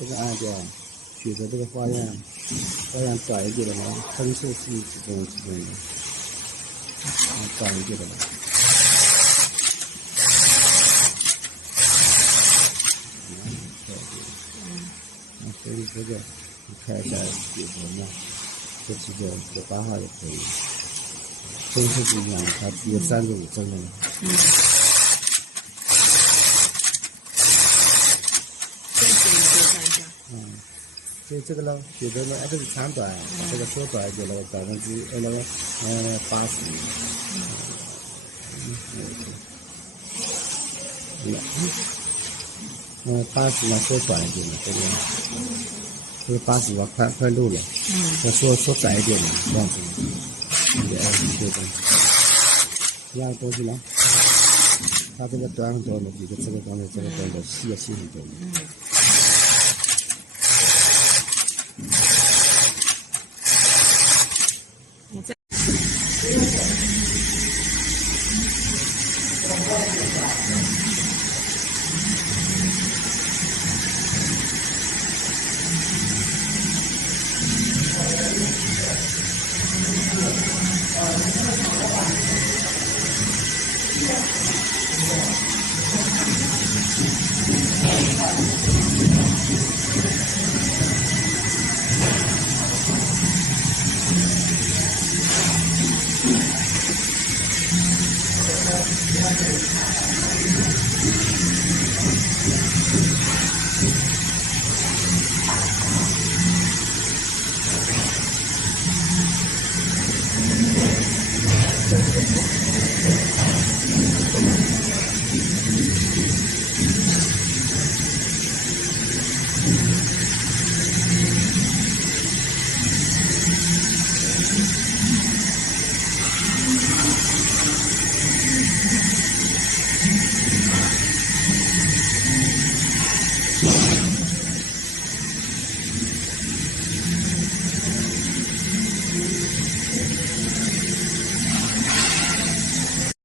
这个按照选择这个花样窄一点的嘛，分数是几种的，窄一点的嘛。所以这个你看一下选择嘛，这几个9、8号也可以，分数不一样，它有35分的嘛。所以这个呢，选择呢，这个长短，这个缩短一点了80%。80呢缩短一点的，这个80吧，快录了，要缩窄一点的，这样子，第二个东西呢，它这个短很多的，比这个短的细很多的。